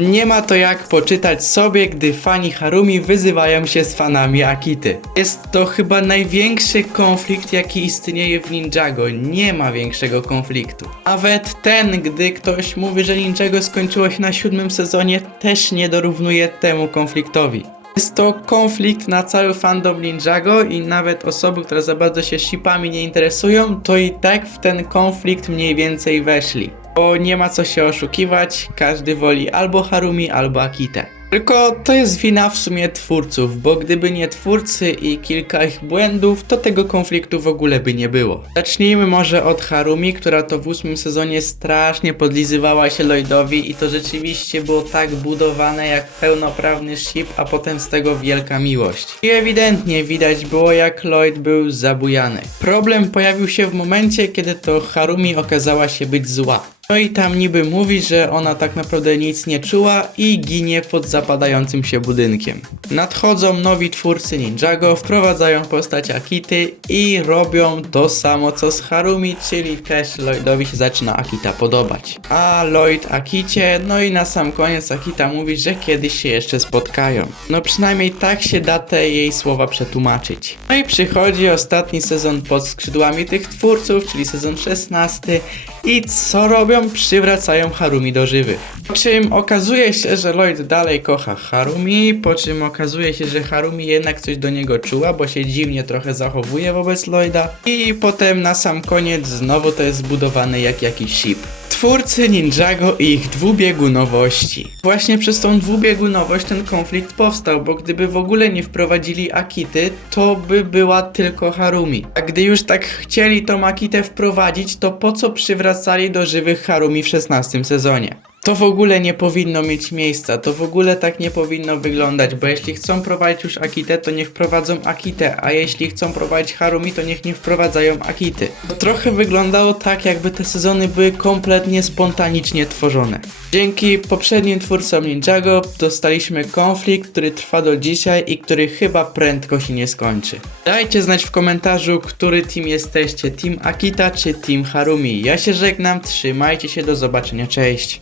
Nie ma to jak poczytać sobie, gdy fani Harumi wyzywają się z fanami Akity. Jest to chyba największy konflikt, jaki istnieje w Ninjago. Nie ma większego konfliktu. Nawet ten, gdy ktoś mówi, że Ninjago skończyło się na siódmym sezonie, też nie dorównuje temu konfliktowi. Jest to konflikt na cały fandom Ninjago i nawet osoby, które za bardzo się shipami nie interesują, to i tak w ten konflikt mniej więcej weszli. Bo nie ma co się oszukiwać, każdy woli albo Harumi, albo Akitę. Tylko to jest wina w sumie twórców, bo gdyby nie twórcy i kilka ich błędów, to tego konfliktu w ogóle by nie było. Zacznijmy może od Harumi, która to w ósmym sezonie strasznie podlizywała się Lloydowi i to rzeczywiście było tak budowane jak pełnoprawny ship, a potem z tego wielka miłość. I ewidentnie widać było jak Lloyd był zabujany. Problem pojawił się w momencie, kiedy to Harumi okazała się być zła. No i tam niby mówi, że ona tak naprawdę nic nie czuła i ginie pod zapadającym się budynkiem. Nadchodzą nowi twórcy Ninjago, wprowadzają postać Akity i robią to samo co z Harumi, czyli też Lloydowi się zaczyna Akita podobać. A Lloyd Akicie, no i na sam koniec Akita mówi, że kiedyś się jeszcze spotkają. No przynajmniej tak się da te jej słowa przetłumaczyć. No i przychodzi ostatni sezon pod skrzydłami tych twórców, czyli sezon 16 i co robią? Przywracają Harumi do żywych. Po czym okazuje się, że Lloyd dalej kocha Harumi, po czym okazuje się, że Harumi jednak coś do niego czuła, bo się dziwnie trochę zachowuje wobec Lloyda. I potem na sam koniec znowu to jest zbudowane jak jakiś ship. Twórcy Ninjago i ich dwubiegunowości. Właśnie przez tą dwubiegunowość ten konflikt powstał, bo gdyby w ogóle nie wprowadzili Akity, to by była tylko Harumi. A gdy już tak chcieli tą Akitę wprowadzić, to po co przywracali do żywych Harumi w 16 sezonie? To w ogóle nie powinno mieć miejsca, to w ogóle tak nie powinno wyglądać, bo jeśli chcą prowadzić już Akitę, to niech prowadzą Akitę, a jeśli chcą prowadzić Harumi, to niech nie wprowadzają Akity. To trochę wyglądało tak, jakby te sezony były kompletnie spontanicznie tworzone. Dzięki poprzednim twórcom Ninjago dostaliśmy konflikt, który trwa do dzisiaj i który chyba prędko się nie skończy. Dajcie znać w komentarzu, który team jesteście, team Akita czy team Harumi. Ja się żegnam, trzymajcie się, do zobaczenia, cześć.